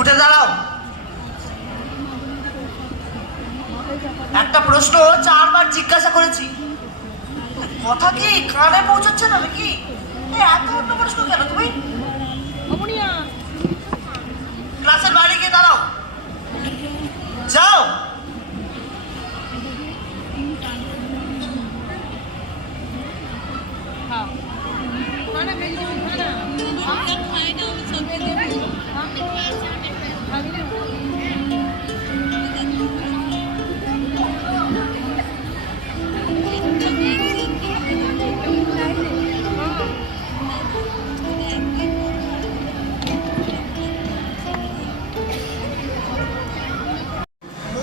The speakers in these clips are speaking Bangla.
উঠে দাঁড়াও। একটা প্রশ্ন 4 বার জিজ্ঞাসা করেছি, কথা কি কানে পৌঁছচ্ছে না নাকি? এত অন্য প্রশ্ন কেন তুমি? ক্লাসের বাইরে গিয়ে দাঁড়াও, যাও।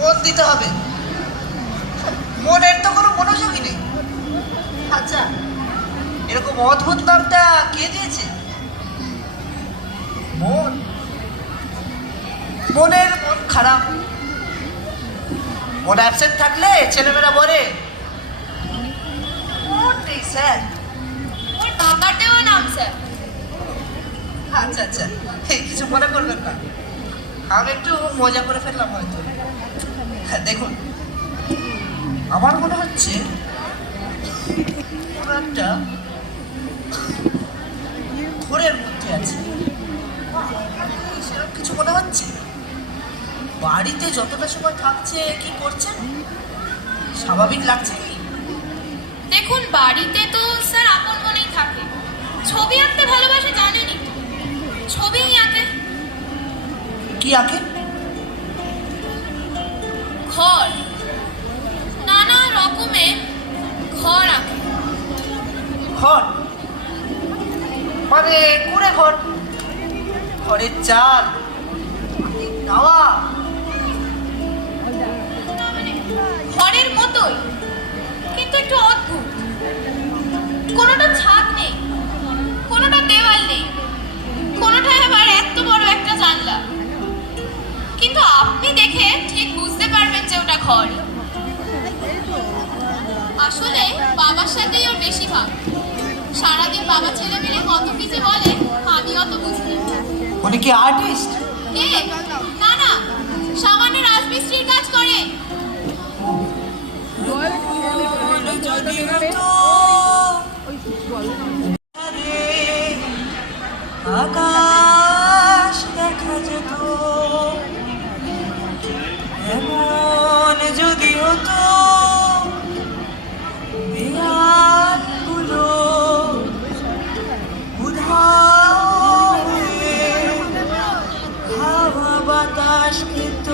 মন দিতে হবে, মনের তো কোনো মনোযোগই নেই। আচ্ছা, এরকম অদ্ভুত নামটা কে দিয়েছে? মন, মনের মন খারাপ। মন অ্যাবসেন্ট থাকলে ছেলেমেয়েরা বলে মন নেই স্যার। ওর বাবাটাও নাম স্যার। আচ্ছা আচ্ছা, কিছু মনে করবেন না, আমি একটু মজা করে ফেললাম হয়তো। দেখুন, আমার মনে হচ্ছে কোনো একটা ঘোরের মধ্যে আছে, সেরকম কিছু মনে হচ্ছে। বাড়িতে যতটা সময় থাকছে কি করছেন, স্বাভাবিক লাগছে কি? দেখুন, বাড়িতে তো স্যার আপন মনেই থাকে। ছবি আঁকতে ভালোবাসে জানেনই তো, ছবিই আঁকে। কি আঁকে? ঘর, নানা রকমের ঘর আঁকে। ঘর মানে কুড়ে ঘর, ঘরের চাল, দাওয়া, ঘরের মতোই, কিন্তু একটু অদ্ভুত। কোনোটা ছাদ নেই, কোনোটা দেওয়াল নেই, কোনোটায় আবার এত বড় একটা জানলা। কিন্তু আপনি দেখে ঠিক বুঝতে পারবেন যে ওটা ঘর। আসলে বাবার সাথেই ওর বেশি ভাব। সারাদিন বাবা ছেলে মিলে কত কিছু বলে, আমি অত বুঝি না। উনি কি আর্টিস্ট? কে? না না, সামান্য রাজমিস্ত্রির কাজ করে। আকাশ দেখা যেত এমন যদি হতো, বিরাটগুলো উধাও হয়ে হাওয়া বাতাস খেত।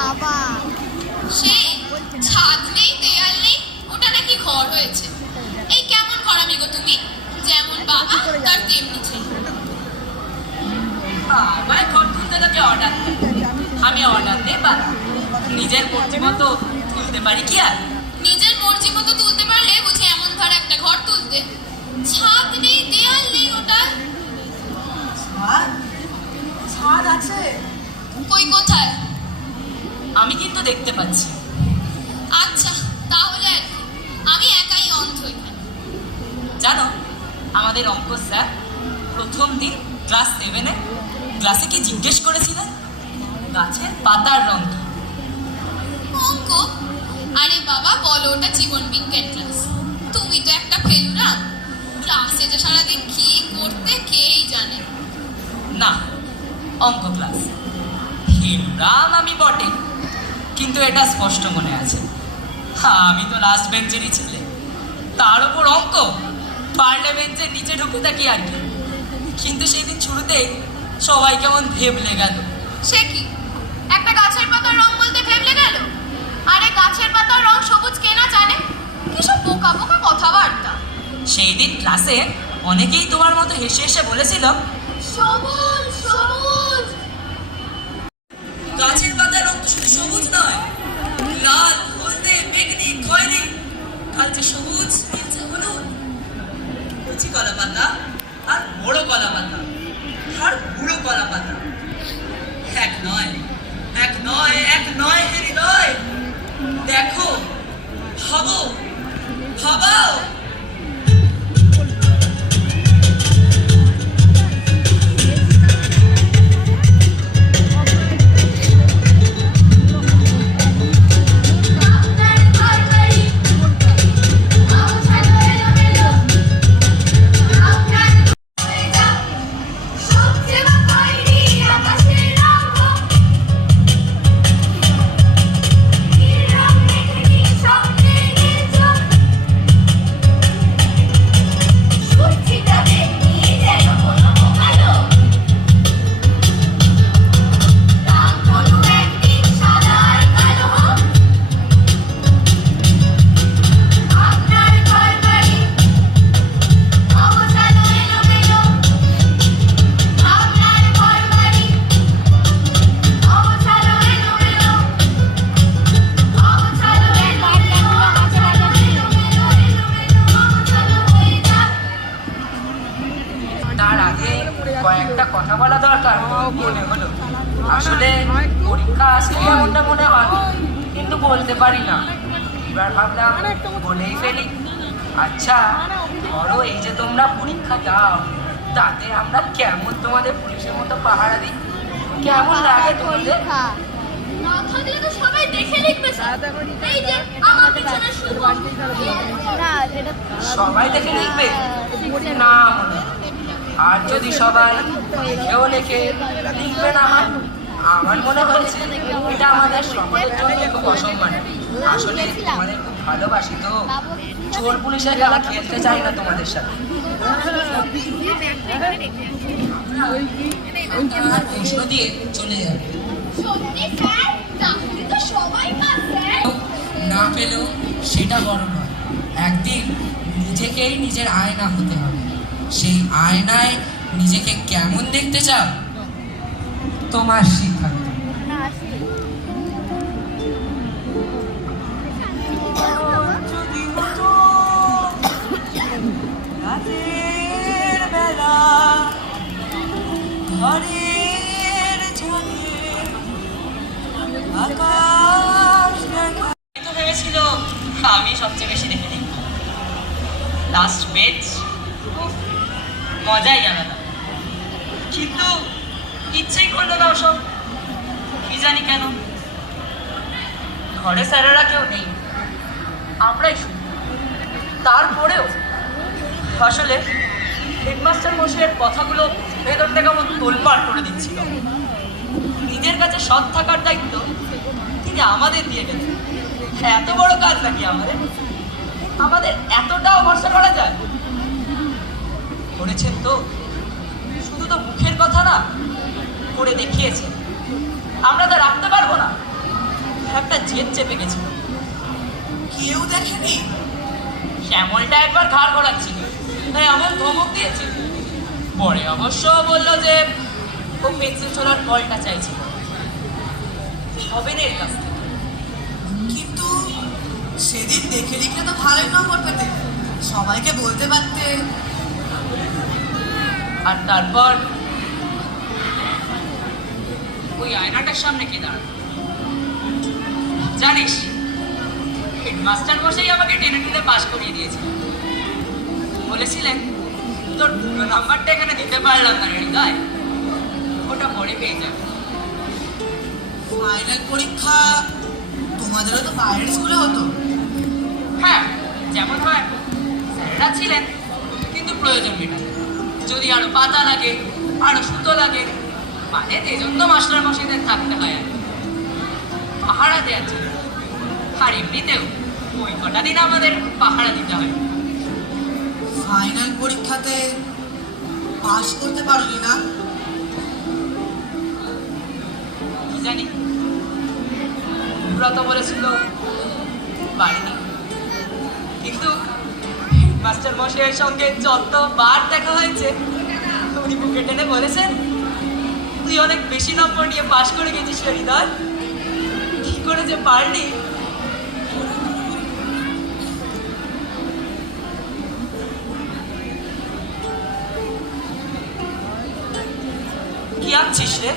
বাবা, সে ছাদ নেই, দেয়াল নেই, ওটা নাকি ঘর হয়েছে। এই কেমন করামি গো তুমি? যেমন বাবা তার তেমনি ছেলে। বাবাই ঘর তুলতে তাকে অর্ডার দেয়, আমি অর্ডার দেই বা নিজের মর্জি মতো তুলতে পারি কি আর? নিজের মর্জি মতো তুলতে পারলে বুঝি এমন ধর একটা ঘর তুলতে। ছাদ নেই, দেয়াল নেই, ওটা ছাদ আছে? কই, কোথায়? আমি কিন্তু দেখতে পাচ্ছি। আচ্ছা, তাহলে আর কি, আমি একাই অন্ধ এখানে। জানো, আমাদের অঙ্ক স্যার প্রথম দিন ক্লাস 7-এ ক্লাসে কি জিজ্ঞেস করেছিলেন? গাছের পাতার রং কি? অঙ্ক বাবা বলো ওটা জীবন বিজ্ঞান ক্লাস। তুমি তো একটা ফেলুরা, ক্লাসে যে সারাদিন কি করতে কেই জানে। না, অঙ্ক ক্লাস। হিমরাম আমি বটে, কিন্তু এটা স্পষ্ট মনে আছে, আমি তো লাস্ট বেঞ্চেরই ছেলে। তার উপর অঙ্ক, পারলে বেঞ্চের নিচে ঢুকে থাকি আর কি। কিন্তু সেই দিন শুরুতেই সবাই কেমন ভেবলে গেল। সে কি, একটা গাছের পাতার রং বলতে ভেবলে গেল? আরে গাছের পাতার রং সবুজ কে না জানে? কিসব বোকা বোকা কথাবার্তা। সেই দিন ক্লাসে অনেকেই তোমার মতো হেসে হেসে বলেছিল, সবুজ সবুজ। গাছের পাতার রং তো শুধু সবুজ নয়, লাল, হলদে, বেগনি, খয়েরি, কালচে সবুজ, নীলচে হলুদ, কচি কলা পাতা আর বড় কলা পাতা আর বুড়ো কলা পাতা। এক নয়, এক নয়, এক নয় হে হৃদয়, দেখো, ভাবো, ভাবাও। তার আগে কয়েকটা কথা বলা দরকার মনে হলো। আসলে পরীক্ষা আসলে এমনটা মনে হয়, কিন্তু বলতে পারি না। এবার ভাবলাম বলেই ফেলি। আচ্ছা ধরো, এই যে তোমরা পরীক্ষা দাও, তাতে আমরা কেমন তোমাদের পুলিশের মতো পাহারা দিই? কেমন লাগে তোমাদের? না থাকলে তো সবাই দেখে লিখবে স্যার। এই যে আমার পিছনে শুভ। সবাই দেখে লিখবে না মনে হয়। আর যদি সবাই কেউ লেখে লিখবে না, আমার মনে হয়েছে এটা আমাদের সকলের জন্য খুব অসম্মান। আসলে তোমাদের খুব ভালোবাসি তো, চোর পুলিশের খেলা খেলতে চাই না তোমাদের সাথে। প্রশ্ন দিয়ে চলে যাবে, সত্যি স্যার, চাকরি তো সবাই পায় স্যার। না পেলেও সেটা বড় নয়। একদিন নিজেকেই নিজের আয়না হতে হবে। সেই আয়নায় নিজেকে কেমন দেখতে চাও, তোমার সিদ্ধান্ত। ভেবেছিল আমি সবচেয়ে বেশি দেখে নিই। লাস্ট বেঞ্চ, মজাই আলাদা। কিন্তু ইচ্ছেই করলো না ওসব, কি জানি কেন। ঘরে স্যারেরা কেউ নেই, আমরাই শুনি। তারপরেও আসলে হেডমাস্টার মশাইয়ের কথাগুলো ভেতরটা কেমন তোলপাড় করে দিচ্ছিল। নিজের কাছে সৎ থাকার দায়িত্ব তিনি আমাদের দিয়ে গেছেন। এত বড় কাজ নাকি আমাদের এতটাও ভরসা করা যায়? করেছেন তো, শুধু তো মুখের কথা না, করে দেখিয়েছেন। আমরা তো রাখতে পারবো না, একটা জেদ চেপে গেছিল। কেউ দেখেনি? শ্যামলটা একবার ঘাড় ঘোরাচ্ছিল, তাই আমার ধমক দিয়েছে। পরে অবশ্য বললো যে ও পেন্সিল ছোলার বলটা চাইছিল হবেনের কাছ থেকে। কিন্তু সেদিন দেখে লিখলে তো ভালোই নম্বর পেতে, সবাইকে বলতে পারতে। আর তারপর ওই আয়নাটার সামনে কে দাঁড়ানো জানিস? হেডমাস্টার মশাই আমাকে টেনে টেনে পাশ করিয়ে দিয়েছিল। বলেছিলেন তোর দুটো নাম্বারটা এখানে দিতে পারলাম না হৃদয়, ওটা পরে পেয়ে যাবে। ফাইনাল পরীক্ষা তোমাদেরও তো বাইরের স্কুলে হতো, হ্যাঁ, যেমন হয় স্যারেরা ছিলেন, কিন্তু প্রয়োজন মেটাতে যদি আরো পাতা লাগে, আরো সুতো লাগে, মানে তেজন্য মাস্টার মশাইদের থাকতে হয় আর কি। পাহারা দেওয়ার জন্য। আর এমনিতেও ওই কটা দিন আমাদের পাহারা দিতে হয়। ফাইনাল পরীক্ষাতে পাস করতে পারলি না? কি জানি, ব্রত বলেছিল পারিনি, কিন্তু মাস্টার মশাইয়ের সঙ্গে যতবার দেখা হয়েছে উনি বুকে টেনে বলেছেন, তুই অনেক বেশি নম্বর নিয়ে পাশ করে গেছিস রে হৃদয়, কি করে যে পারলি। কি আঁকছিস রে?